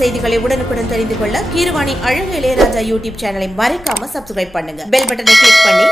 செய்திகளை உடனுக்குடன் தெரிந்து கொள்ள கீரவாணி அழகு இளையராஜா யூடியூப் சேனலை மறக்காம சப்ஸ்கிரைப் பண்ணுங்க. பெல் பட்டனை கிளிக் பண்ணி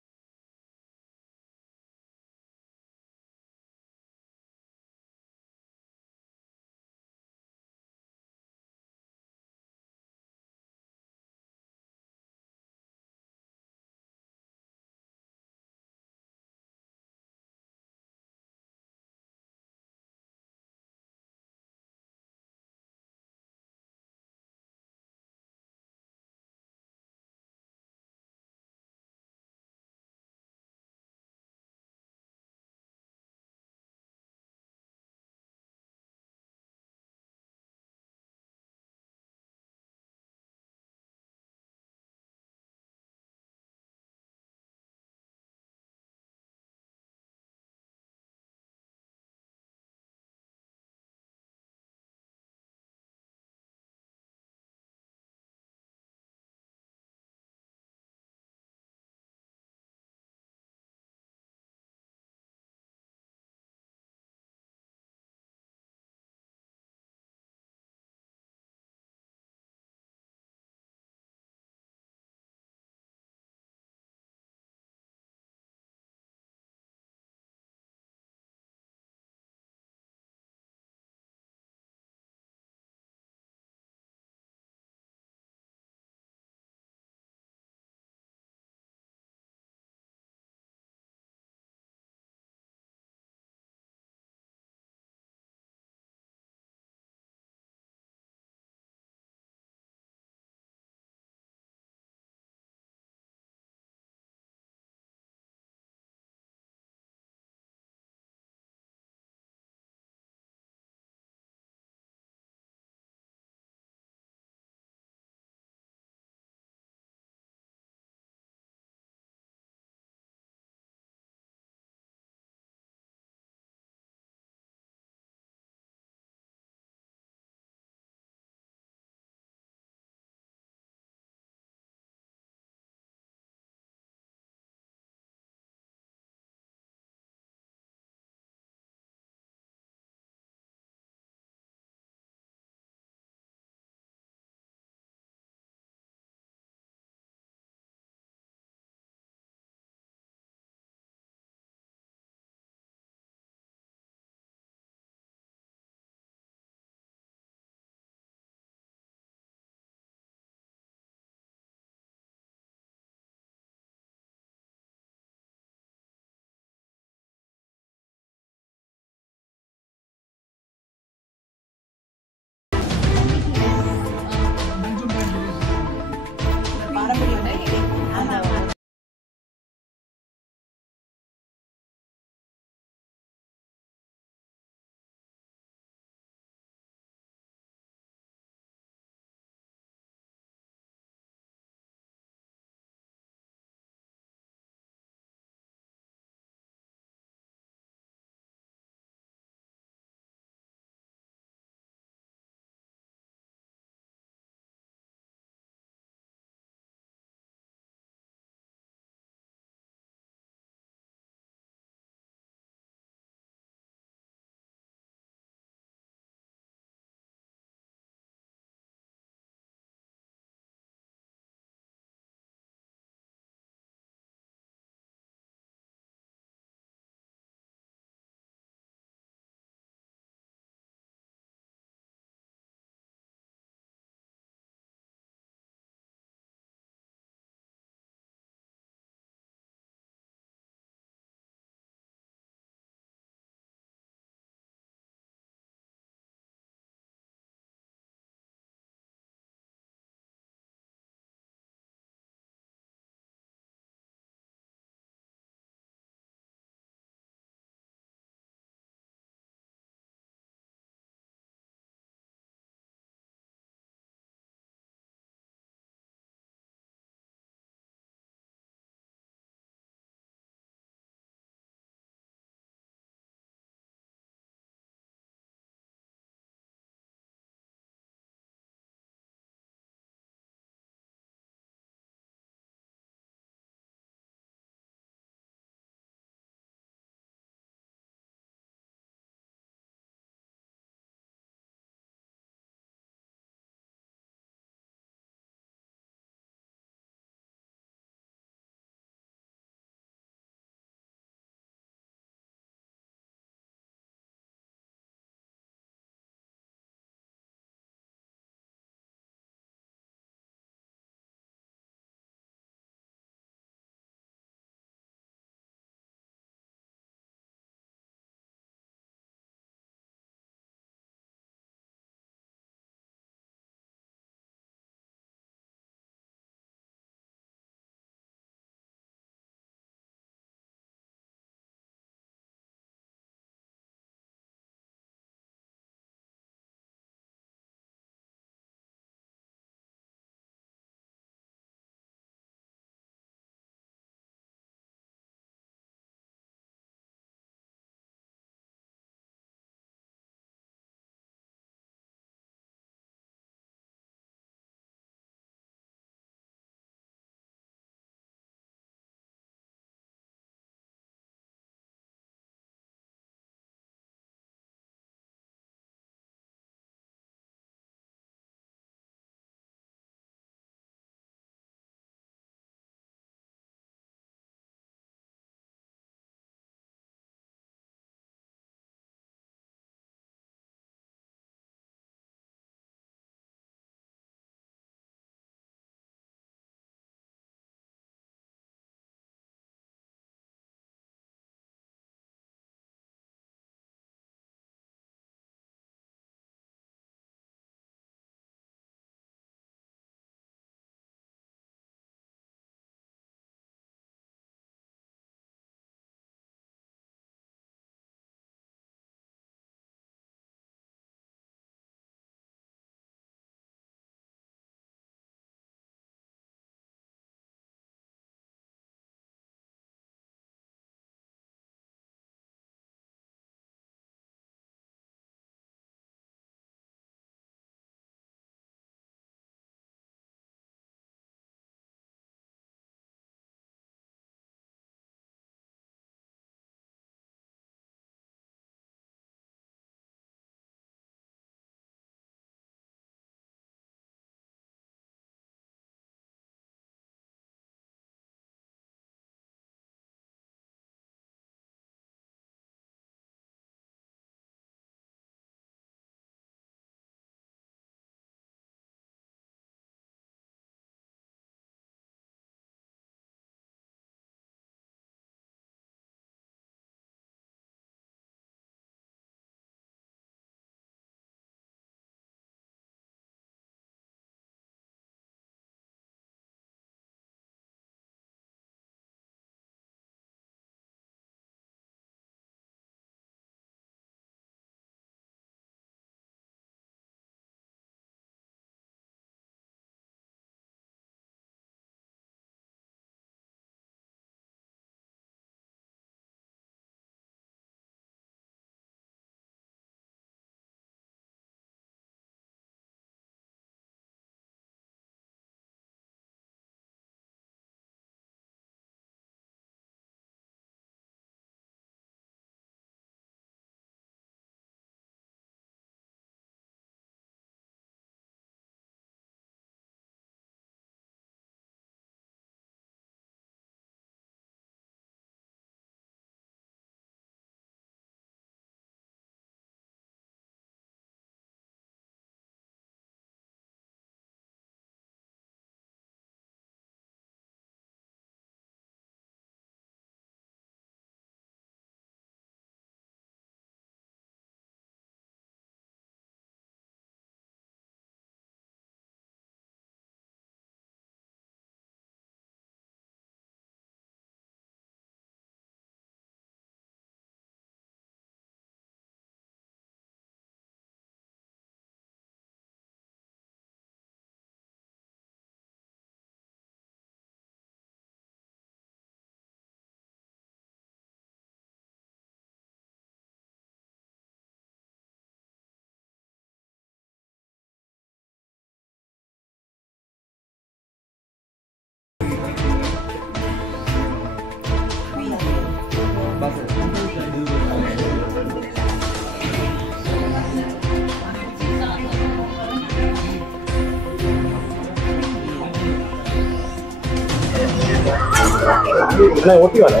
ஓட்டி வாங்க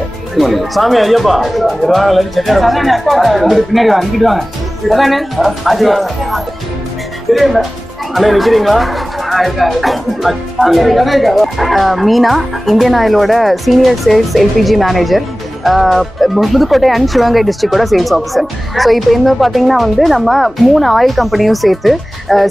சாமி ஐயப்பா பின்னாடி வாங்கிட்டு வாங்க அண்ணா நிக்கிறீங்களா? மீனா, இந்தியன் ஆயிலோட senior sales LPG manager, Pudukkottai and Sivaganga டிஸ்ட்ரிக்டோட சேல்ஸ் ஆஃபீஸர். ஸோ இப்போ இந்த பார்த்தீங்கன்னா வந்து நம்ம 3 ஆயில் கம்பெனியும் சேர்த்து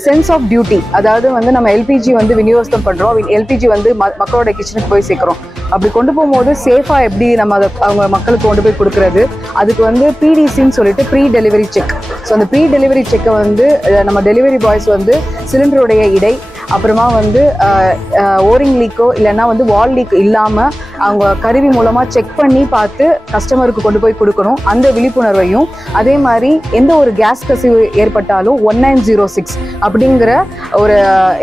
சென்ஸ் ஆஃப் டியூட்டி, அதாவது வந்து நம்ம எல்பிஜி வந்து விநியோகம் பண்ணுறோம், எல்பிஜி வந்து மக்களோட கிச்சனுக்கு போய் சேர்க்குறோம். அப்படி கொண்டு போகும்போது சேஃபாக எப்படி நம்ம அதை அவங்க மக்களுக்கு கொண்டு போய் கொடுக்குறது, அதுக்கு வந்து பிடிசின்னு சொல்லிட்டு ப்ரீ டெலிவரி செக். ஸோ அந்த ப்ரீ டெலிவரி செக்கை வந்து நம்ம டெலிவரி பாய்ஸ் வந்து சிலிண்டருடைய இடை, அப்புறமா வந்து ஓரிங் லீக்கோ இல்லைன்னா வந்து வால் லீக் இல்லாமல் அவங்க கருவி மூலமாக செக் பண்ணி பார்த்து கஸ்டமருக்கு கொண்டு போய் கொடுக்கணும். அந்த விழிப்புணர்வையும், அதே மாதிரி எந்த ஒரு கேஸ் கசிவு ஏற்பட்டாலும் 1906 அப்படிங்கிற ஒரு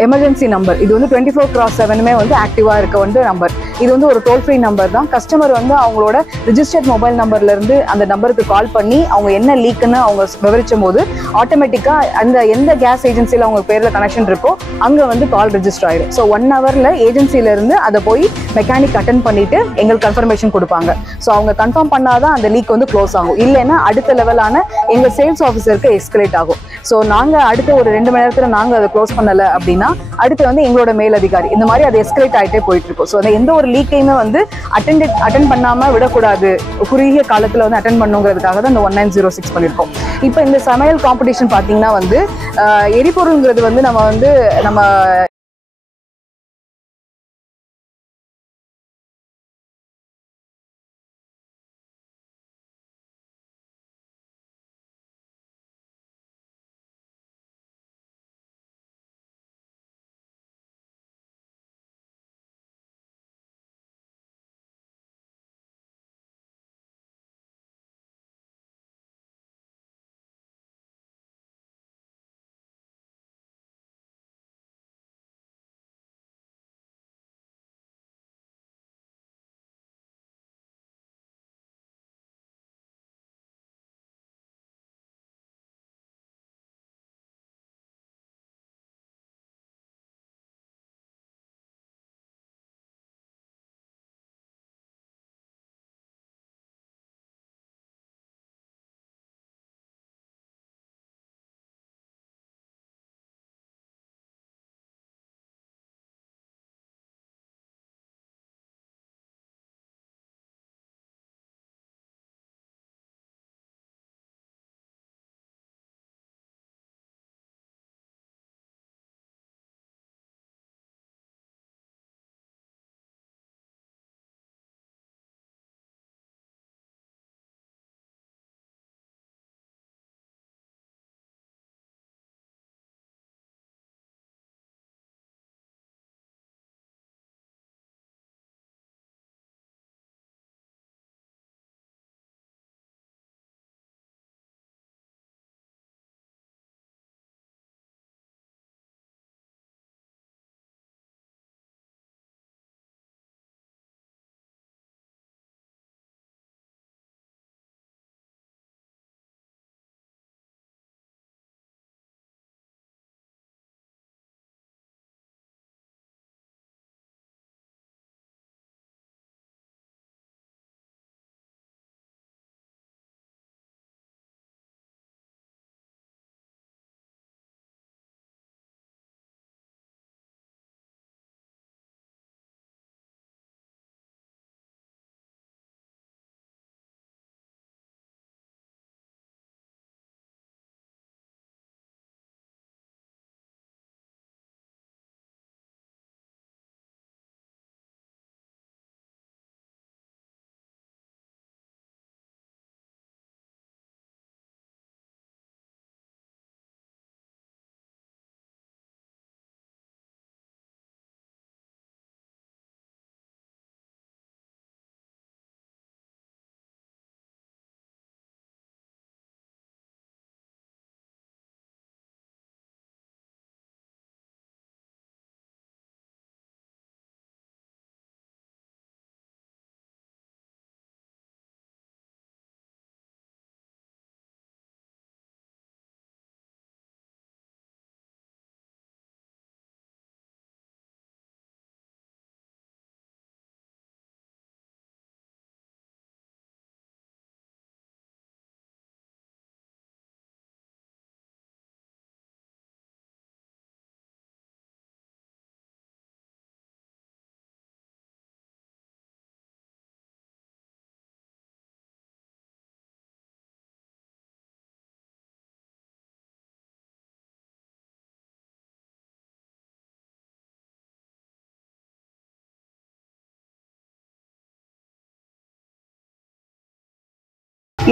எமர்ஜென்சி நம்பர், இது வந்து 24/7 வந்து ஆக்டிவாக இருக்க வந்து நம்பர். இது வந்து ஒரு டோல் ஃப்ரீ நம்பர் தான். கஸ்டமர் வந்து அவங்களோட ரிஜிஸ்டர்ட் மொபைல் நம்பர்லேருந்து அந்த நம்பருக்கு கால் பண்ணி அவங்க என்ன லீக்குன்னு அவங்க விவரிச்சும் போது ஆட்டோமேட்டிக்காக அந்த எந்த கேஸ் ஏஜென்சியில் அவங்க பேரில் கனெக்ஷன் இருக்கோ அங்கே வந்து கால் ரெஜிஸ்டர் ஆயிடும். ஸோ 1 ஹவரில் ஏஜென்சியிலேருந்து அதை போய் மெக்கானிக் அட்டன் பண்ணிட்டு எங்களுக்கு கன்ஃபர்மேஷன் கொடுப்பாங்க. ஸோ அவங்க கன்ஃபார்ம் பண்ணாதான் அந்த லீக் வந்து க்ளோஸ் ஆகும், இல்லைன்னா அடுத்த லெவலான எங்கள் சேல்ஸ் ஆஃபீஸருக்கு எஸ்கலேட் ஆகும். ஸோ நாங்கள் அடுத்த ஒரு 2 மணி நேரத்தில் நாங்கள் அதை க்ளோஸ் பண்ணலை அப்படின்னா அடுத்து வந்து எங்களோட மேல் அதிகாரி இந்த மாதிரி அதை எஸ்கலேட் ஆகிட்டே போயிட்டு இருக்கும். ஸோ அந்த எந்த ஒரு லீக்கையுமே வந்து அட்டன் பண்ணாமல் விடக்கூடாது, குறுகிய காலத்தில் வந்து அட்டன் பண்ணுங்கிறதுக்காக தான் இந்த 1906 பண்ணியிருக்கோம். இப்போ இந்த சமையல் காம்படிஷன் பார்த்தீங்கன்னா வந்து எரிபொருள்ங்கிறது வந்து நம்ம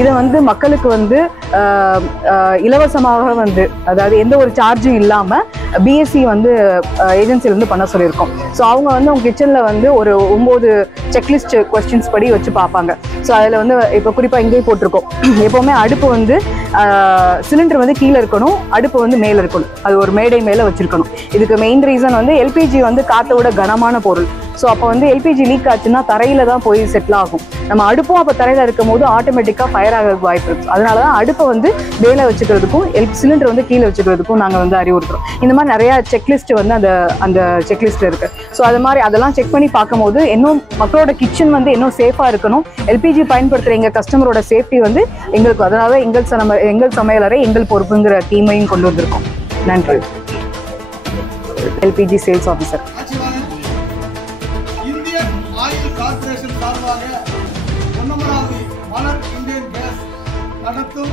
இதை வந்து மக்களுக்கு வந்து இலவசமாக வந்து, அதாவது எந்த ஒரு சார்ஜும் இல்லாமல் பிஎஸ்சி வந்து ஏஜென்சியில் வந்து பண்ண சொல்லியிருக்கோம். ஸோ அவங்க வந்து அவங்க கிச்சனில் வந்து ஒரு 9 செக்லிஸ்ட் கொஸ்டின்ஸ் படி வச்சு பார்ப்பாங்க. ஸோ அதில் வந்து இப்போ குறிப்பாக இங்கேயே போட்டிருக்கோம், எப்போவுமே அடுப்பு வந்து சிலிண்டர் வந்து கீழே இருக்கணும், அடுப்பு வந்து மேலே இருக்கணும், அது ஒரு மேடை மேலே வச்சுருக்கணும். இதுக்கு மெயின் ரீசன் வந்து எல்பிஜி வந்து காற்றை விட கனமான பொருள். ஸோ அப்போ வந்து எல்பிஜி லீக் ஆச்சுன்னா தரையில் தான் போய் செட்டில் ஆகும். நம்ம அடுப்பும் அப்போ தரையில் இருக்கும் போது ஆட்டோமேட்டிக்காக ஃபயர் ஆகிறதுக்கு வாய்ப்பு இருக்குது. அதனால தான் அடுப்பை வந்து மேலே வச்சுக்கிறதுக்கும் சிலிண்டர் வந்து கீழே வச்சுக்கிறதுக்கும் நாங்கள் வந்து அறிவுறுத்துறோம். இந்த மாதிரி நிறையா செக்லிஸ்ட் வந்து அந்த செக்லிஸ்ட் இருக்குது. ஸோ அது மாதிரி அதெல்லாம் செக் பண்ணி பார்க்கும்போது இன்னும் மக்களோட கிச்சன் வந்து இன்னும் சேஃபாக இருக்கணும். எல்பிஜி பயன்படுத்துகிற எங்கள் கஸ்டமரோட சேஃப்டி வந்து எங்களுக்கு, அதனால எங்கள் சமையலறை எங்கள் பொறுப்புங்கிற டீமையும் கொண்டு வந்திருக்கோம். நன்றி. LPG sales officer. Indian Oil corporation சார்பாக 1வது மலர் இந்தியன் கேஸ் நடத்தும்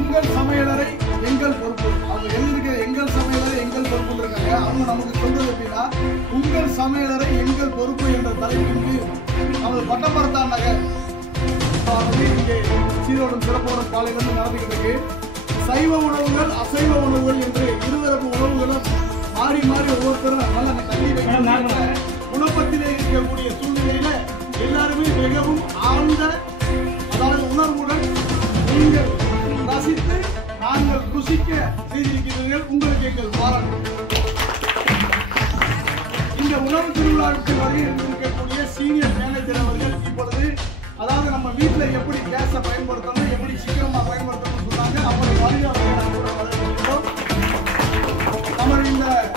உங்கள் சமையலறை எங்கள் பொறுப்பு. அவங்க எழுதிருக்க எங்கள் சமையலறை எங்கள் பொறுப்பு இருக்காங்க. அவங்க நமக்கு சொல்றது எப்படின்னா, உங்கள் சமையலறை எங்கள் பொறுப்பு என்ற தலைப்பின் கீழ் நமது பட்டமரத்தான் நகர் இங்கே சீரோடும் சிறப்போடும் காலையிலிருந்து நடந்துகிட்டு இருக்கு. சைவ உணவுகள் அசைவ உணவுகள் என்று இருதரப்பு உணவுகளும் மாறி மாறி ஒவ்வொருத்தரும் நல்ல தள்ளி வைக்க குழப்பத்திலே இருக்கக்கூடிய சூழ்நிலையில எல்லாருமே மிகவும் ஆழ்ந்த, அதாவது உணர்வுடன் நீங்கள் ரசித்து நாங்கள் ருசிக்க செய்திருக்கிறீர்கள். உங்களுக்கு எங்கள் பாராட்டு. இந்த உணவு திருவிழாவுக்கு வரையில் இருக்கக்கூடிய சீனியர் மேனேஜர் அவர்கள் இப்பொழுது, அதாவது நம்ம வீட்டில் எப்படி கேஸை பயன்படுத்தணும், எப்படி சீக்கிரமா பயன்படுத்தணும்னு சொன்னாங்க. அவங்களை வரவேற்கிறோம்.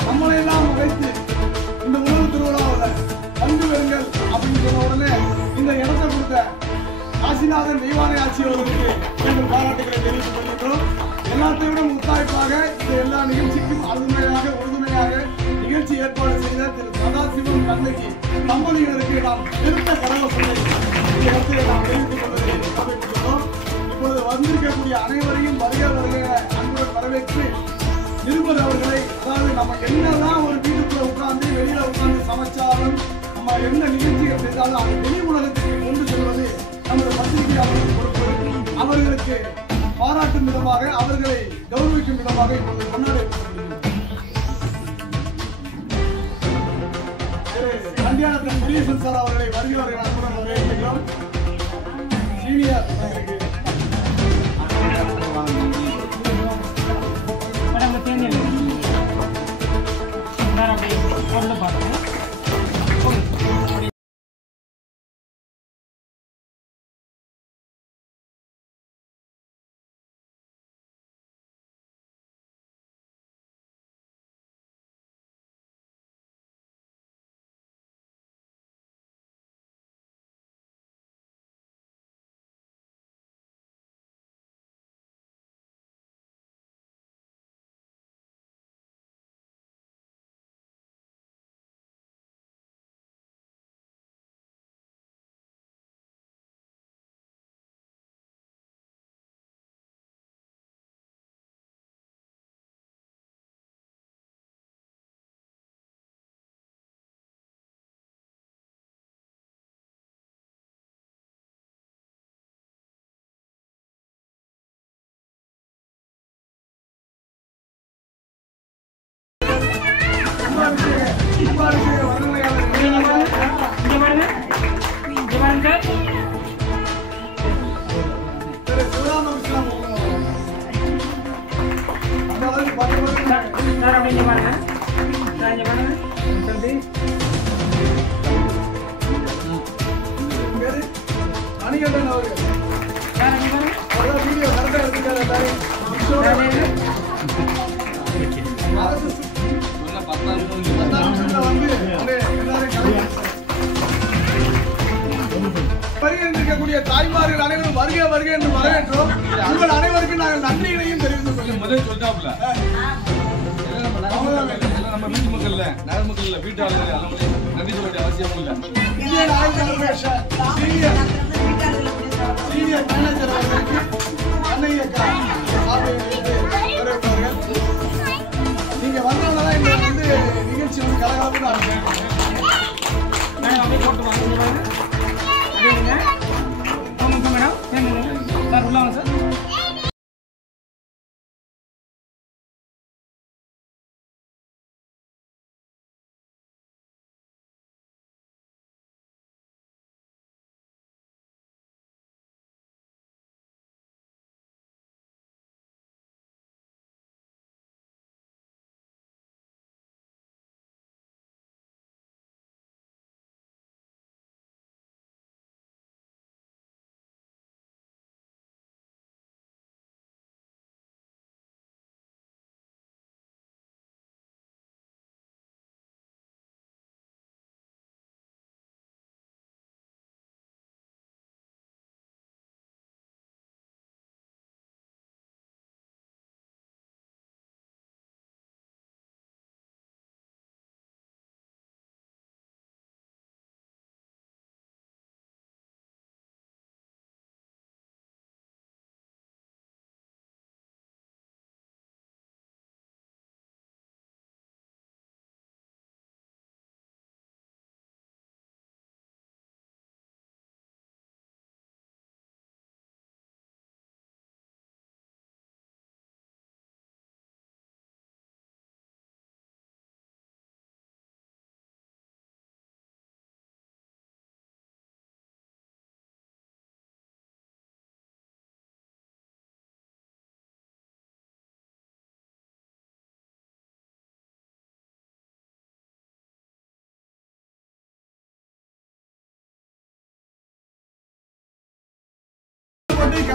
நம்மளையெல்லாம் வைத்து இந்த உணவு திருவிழாவில் பங்கு பெறுங்கள் அப்படின்னு சொன்ன உடனே இந்த இடத்தை கொடுத்த காசிநாதன் தெய்வானை ஆட்சி அவர்களுக்கு எங்கள் பாராட்டுகளை தெரிவித்துக் கொள்கின்றோம். எல்லாத்தையும் விட முத்தாய்ப்பாக இந்த எல்லா நிகழ்ச்சிக்கும் உறுதுணையாக நிகழ்ச்சி ஏற்பாடு செய்த திரு சதாசிவம் தந்தைக்கு தம்பதியினருக்கு நாம் பெருத்த கரவசத்தை இந்த இடத்திலே நாம் தெரிவித்துக் கொள்வதை வரவேற்றுள்ளோம். இப்பொழுது வந்திருக்கக்கூடிய அனைவரையும் வருக அன்புடன் வரவேற்று நிருபர் அவர்களை, அதாவது நம்ம என்னதான் ஒரு வீட்டுக்குள்ள உட்கார்ந்து வெளியில உட்கார்ந்து சமைச்சாலும், நம்ம என்ன நிகழ்ச்சிகள் செய்தாலும் அதை வெளி உலகத்திற்கு கொண்டு செல்வது நமது பத்திரிகையாளர்கள் பொறுப்பு. அவர்களுக்கு பாராட்டும் விதமாக, அவர்களை கௌரவிக்கும் விதமாக இப்பொழுது கொண்டாட கல்யாணத்தின் முருகேசன் சார் அவர்களை வருகிறவர்கள் அன்புடன் வரவேற்கிறோம். சீனியர் மணிகண்டன் அவர்கள் வீடியோ கரெக்டாக எடுத்துக்காரு. வருகின்றிருக்கக்கூடிய தாய்மார்கள் அனைவரும் வருக வருக என்று வரவேற்றோம். உங்கள் அனைவருக்கும் நாங்கள் நன்றிகளையும் தெரிவித்துக் கொள்கிறோம். நம்ம வீட்டு மக்கள் இல்ல, நகர் மக்கள் இல்ல, வீட்டு ஆளுநர் நன்றி சொல்ல வேண்டிய அவசியம் இல்லை. Indian Oil Corporation senior manager அவர்களுக்கு நீங்க வந்தவங்க இந்த வந்து நிகழ்ச்சி வந்து கலகலப்புன்னு போட்டு வாங்க.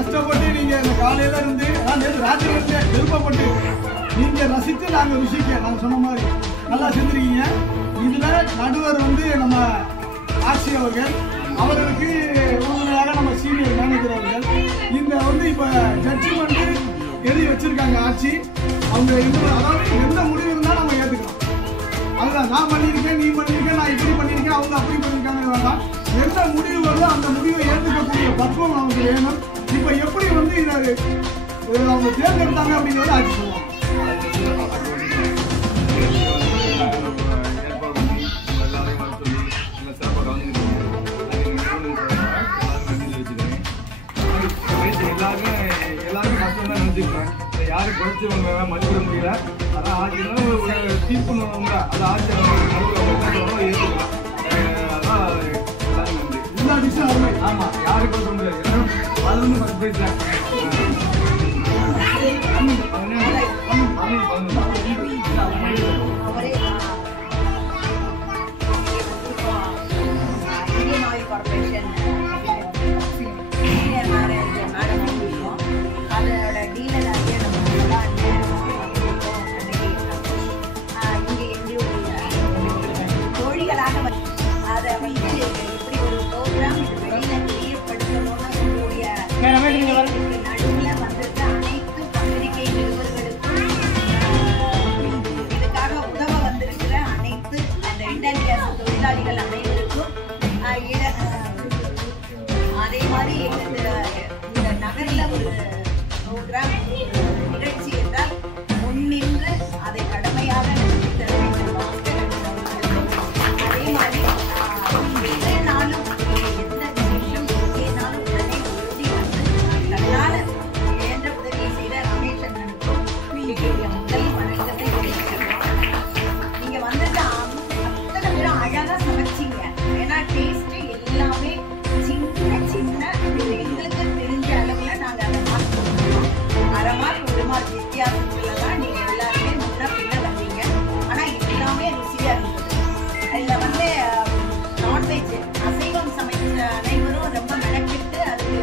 கஷ்டப்பட்டு நீங்க இந்த காலையில இருந்து நேற்று ராத்திரி இருந்து விருப்பப்பட்டு நீங்க ரசித்து நாங்க ருசிக்க நாங்க சொன்ன மாதிரி நல்லா செஞ்சிருக்கீங்க. இதுல நடுவர் வந்து நம்ம ஆட்சி அவர்கள், அவர்களுக்கு உண்மையாக நம்ம சீனியர் மேனேஜர் அவர்கள். இந்த வந்து இப்ப ஜட்ஜ்மெண்ட் எழுதி வச்சிருக்காங்க ஆட்சி. அவங்க அதாவது எந்த முடிவு இருந்தாலும் நம்ம ஏத்துக்கலாம். அதுதான் நான் பண்ணியிருக்கேன், நீ பண்ணியிருக்கேன், நான் இப்படி பண்ணியிருக்கேன், அவங்க அப்படி பண்ணியிருக்காங்க வேண்டாம். எந்த முடிவு வருதோ அந்த முடிவை ஏற்றுக்கக்கூடிய பக்குவம் நமக்கு வேணும். இப்ப எப்படி வந்து இதை அவங்க தேர்ந்தெடுத்தாங்க அப்படிங்கிறத ஆட்சி சொல்லுவாங்க. எல்லாருமே கஷ்டம் தான் நினைச்சுக்கிறேன். யாரும் குறைச்சவங்க மதிப்பிட முடியல. அதான் ஆட்சியெல்லாம் ஒரு தீர்ப்பு அதை ஆட்சி ஏற்றுக்கலாம். அதான் எல்லாரும் நன்றி. எல்லா விஷயம் ஆமா, யாரும் குறைச்ச முடியாது. அது வந்து 10 பைசா Indian Oil Corporation senior manager madam வந்திருக்கோம். அதோட டீலர் ஆகிய நம்ம வந்திருக்கோம். இங்கே எங்களுடைய தோழிகளாக அதை வந்து இப்படி ஒரு ப்ரோக்ராம் வெளியில் தெரியப்படுத்தணும்னு எங்களுடைய நடுவில் வந்திருக்க அனைத்து பத்திரிகை நிருபர்களுக்கும் இதுக்காக உதவ வந்திருக்கிற அனைத்து அந்த இந்தியன் கேஸ் தொழிலாளிகள் அனைவருக்கும் அதே மாதிரி இந்த நகரில் ஒரு ப்ரோக்ராம் நிகழ்ச்சி என்றால் முன்னின்று அதை கடமையாக நடத்தி தர வேண்டும். அதே மாதிரி எதனாலும் எந்த நிமிஷம் எங்கேனாலும் உடனே ஓடி வந்து தன்னால் என்ற உதவியை செய்த ரமேஷ் அண்ணனுக்கும் எங்களுடைய முதல் வணக்கத்தை தெரிவிக்கிறோம். நீங்க வந்துட்டு அத்தனை பேரும் அழகா சமைச்சிங்க. ஏன்னா டேஸ்ட் எல்லாமே சின்ன சின்ன எங்களுக்கு தெரிஞ்ச அளவுல நாங்க அதை மார்க் கொடுத்துருவோம். 1/2 மார்க் 1 மார்க் வித்தியாசத்துல தான் நீங்க எல்லாருமே முன்ன பின்ன வந்தீங்க. ஆனா எல்லாமே ருசியா இருந்தது. அதுல வந்து நான்வெஜ் அசைவம் சமைச்ச அனைவரும் ரொம்ப மெனக்கிட்டு அதுக்கு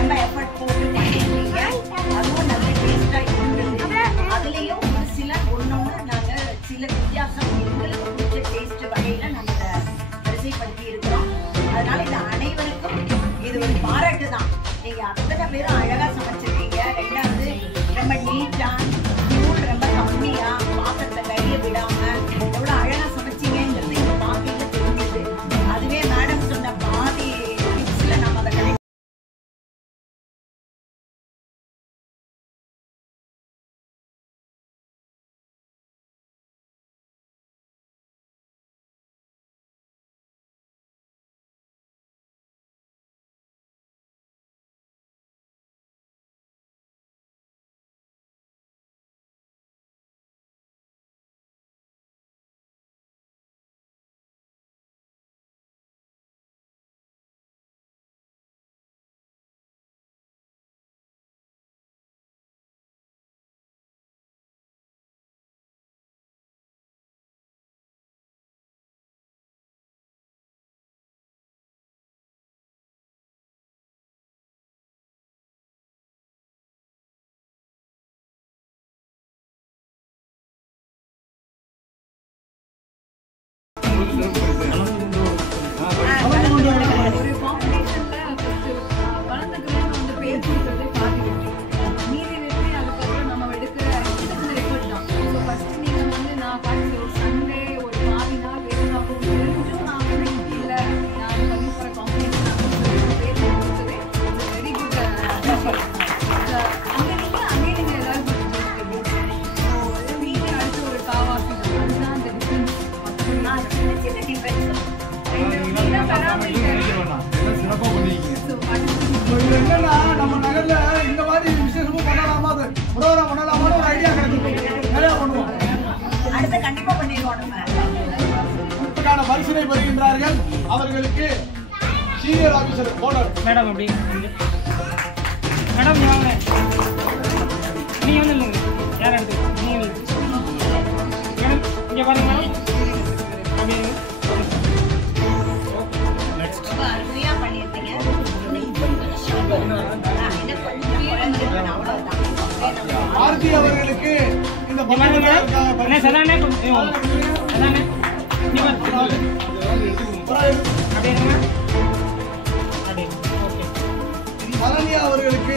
ரொம்ப எஃபர்ட் போட்டு பண்ணியிருந்தீங்க. அதுவும் நல்ல டேஸ்டா இருந்தது. அதுலயும் ஒரு சில ஒண்ணு நாங்க சில வித்தியாசம் எங்களுக்கு பிடிச்ச டேஸ்ட் வகையில நாங்க வரிசைப்படுத்தி இருக்கிறோம். அதனால இது அனைவருக்கும் இது ஒரு பாராட்டு தான். நீங்க அத்தனை பேரும் அழகா சமைச்சிருக்கீங்க. ரெண்டாவது ரொம்ப நீட்டா, தூள் ரொம்ப கம்மியா, பாத்திரத்தை கையில விடாம எவ்வளவு அழகா சமைச்சீங்கிறது இந்த பாக்கையில தெரிஞ்சது. அதுவே மேடம் சொன்ன பாதி டிப்ஸ்ல நம்ம அதை கடை ஒரு காம்படிஷன்ல வளர்ந்துக்கிறேன்னு வந்து பேர் கொடுக்கறதே பார்த்துக்கிட்டு மீதி வெற்றி அதுக்கப்புறம் நம்ம எடுக்கிற சின்ன ரெக்கார்ட் தான். ஸோ ஃபர்ஸ்ட் நீங்க வந்து நான் பார்த்து ஒரு சண்டே ஒரு பாதி நாள் வேணும்னாலும் தெரிஞ்சும் நான் வந்து இல்லை நான் பண்ணி போகிற காம்படிஷன் அப்படின்னு பேர் கொடுத்ததே வெரி குட் அங்கே நீங்கள் எல்லாரும் படிச்சிருக்கீங்க. ஸோ நீங்கள் அடுத்து ஒரு காவாசி தான். அதுதான் அந்த டிஃப்ரென்ஸ். சின்ன சின்ன டிஃப்ரென்ஸ் சிறப்பா பண்ணிருக்கீங்க. என்னன்னா நம்ம நகர்ல இந்த மாதிரி விசேஷமும் பண்ணலாமா, ப்ரோக்ராம் பண்ணலாமான்னு ஒரு ஐடியா கிடைக்கும். நிறைய பண்ணுவோம். அடுத்து கண்டிப்பா பண்ணிடுவோம். நம்ம பரிசனை பெறுகின்றார்கள். அவர்களுக்கு சீனியர் ஆபீசர் ஓனர் மேடம் அப்படி மேடம் வாங்க. நீங்க வந்து இல்லைங்க யார் எடுத்து நீங்க மேடம் இங்கே பாருங்க மேடம் அப்படி ரொம்ப அருமையா பண்ணியிருக்கீங்க. இங்க பாருங்க மேடம். அண்ணே சதானே சதானே இங்க பாருங்க. அப்படியே அப்படியே ஓகே. சரண்யா அவர்களுக்கு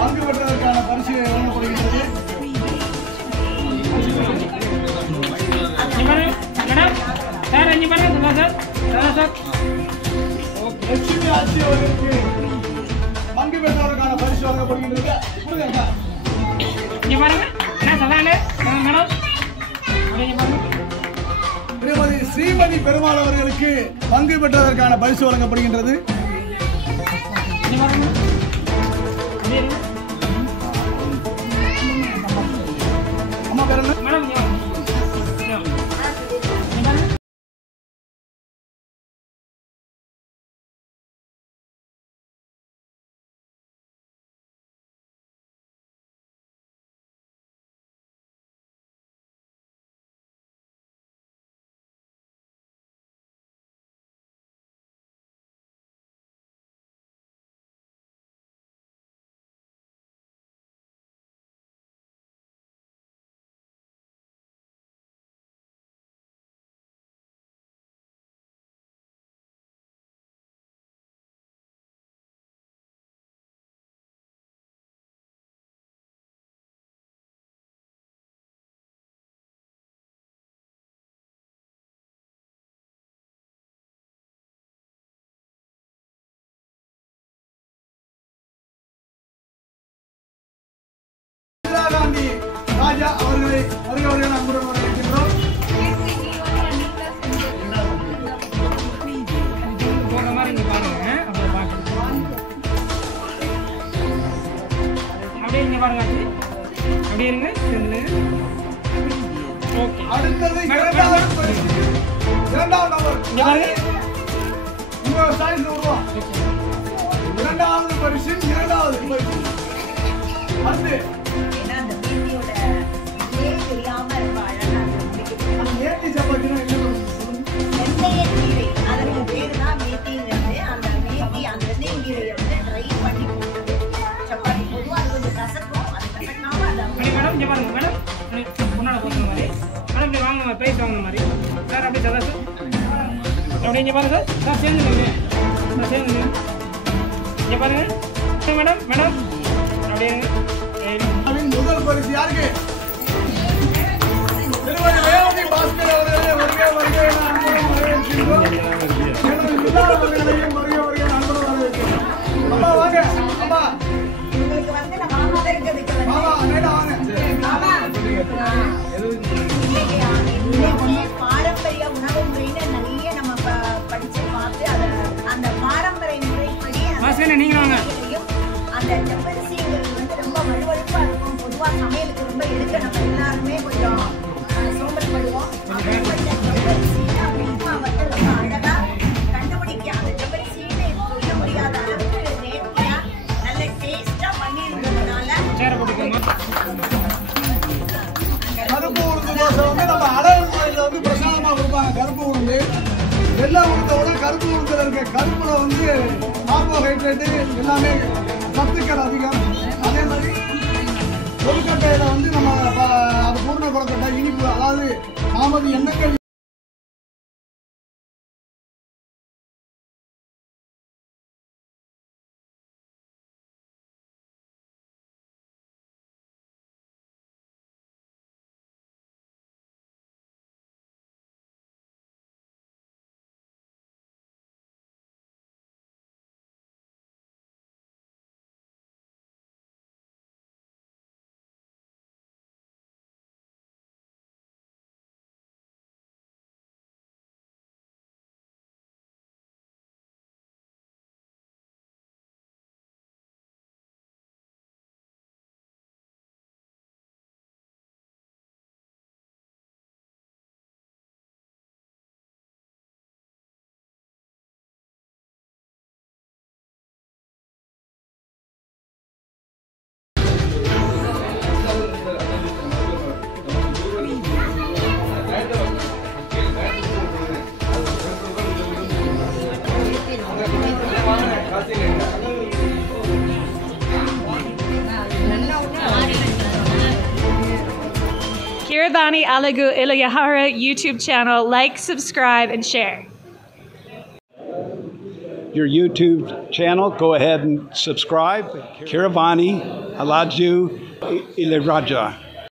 பங்கு பெற்றதற்கான பரிசு வழங்கப்படுகின்றது. மேடம் சார் இங்க பாருங்க சார் லட்சுமி ஆட்சி அவர்களுக்கு பங்கு பெற்றதற்கான பரிசு வழங்கப்படுகின்றது. இங்க பாருங்க என்ன சதானே மேடம் அப்படியே பாருங்க. திருமதி ஸ்ரீமதி பெருமாள் அவர்களுக்கு பங்கு பெற்றதற்கான பரிசு வழங்கப்படுகின்றது. இங்க பாருங்க அப்படியே அம்மா பேர் என்ன? மேடம் இந்திரா காந்தி ராஜா அவர்களை வருகிறவர்கள் அன்புடன் வரவேற்கின்றோம். போற மாதிரி இங்க பாருங்க. அப்படியே பாருங்க. அப்படியே இங்க பாருங்க. அப்படியே இருங்க. ஓகே. அடுத்தது இரண்டாவது பரிசு. இரண்டாவது நபர் இங்க பாருங்க. உங்க சாய்ஸ் ரூபா. இரண்டாவது பரிசு இரண்டாவது பரிசு. அடுத்து ஏன்னா அந்த பேட்டியோட இதே தெரியாம ரொம்ப அழகா இருக்கு. ஏட்டி சப்பாத்தினா என்ன வெந்தய கீரை அதற்கு பேரு தான் மேத்திங்கிறது. அந்த மேத்தி அந்த வெந்தய கீரையை வந்து ட்ரை பண்ணி போட்டு சப்பாத்தி பொதுவாக அது கொஞ்சம் கசக்கும். அது கசக்காம அதை அப்படியே மேடம் இங்க பாருங்க மேடம். முன்னாடி போகிற மாதிரி மேடம் இப்படி வாங்க பேசி வாங்கின மாதிரி சார் அப்படியே சார் அப்படியே இங்கே பாருங்க சார் சேர்ந்துங்க சார் சேர்ந்துங்க இங்கே பாருங்க மேடம் மேடம் அப்படியே முதல் பரிசு யாருக்கு? திருமதி ரேவதி பாஸ்கர் அவர்களே வருக வருக என அன்புடன் வரவேற்கின்றோம். எனது விழா அவர்களையும் வருக வருக என அன்புடன் வரவேற்கின்றோம். அம்மா வாங்க அம்மா உங்களுக்கு வந்து நம்ம மாமா இருக்கிறதுக்கு வந்து மாமா மேடம் வாங்க. மாமா இன்னைக்கு பாரம்பரிய உணவு முறைன்னு நிறைய நம்ம படிச்சு பார்த்து அதை அந்த பாரம்பரிய முறைப்படி வாசனை நீங்க வாங்க அந்த செப்பரிசிங்கிறது வந்து ரொம்ப வலுவழுப்பா இருக்கும். பொதுவா சமையலுக்கு ரொம்ப எடுக்க நம்ம எல்லாருமே கொஞ்சம் சோம்பல்படுவோம். அப்படிப்பட்ட செப்பரிசியை அம்மா வந்து ரொம்ப அழகா கண்டுபிடிக்க அந்த செப்பரிசின்னு சொல்ல முடியாத அளவுக்கு நேர்த்தியா நல்ல டேஸ்டா பண்ணியிருந்ததுனால சேர போட்டுக்கோங்க கருப்பு உளுந்து தோசை வந்து நம்ம அளவு முறையில் வந்து பிரசாதமா கொடுப்பாங்க. கருப்பு உளுந்து வெள்ளை உளுந்த விட கருப்பு உளுந்துல இருக்க கருப்புல வந்து கார்போஹைட்ரேட்டு எல்லாமே சத்துக்கள் அதிகம். அதே மாதிரி கொழுக்கட்டையில வந்து நம்ம அது பூர்ண கொழுக்கட்டை இனிப்பு அதாவது நாமது எண்ணெய்கள் Kiravani Alagu Ilayahara YouTube channel. Like, subscribe, and share. Your YouTube channel, go ahead and subscribe. Kiravani Alaju Ilayaraja.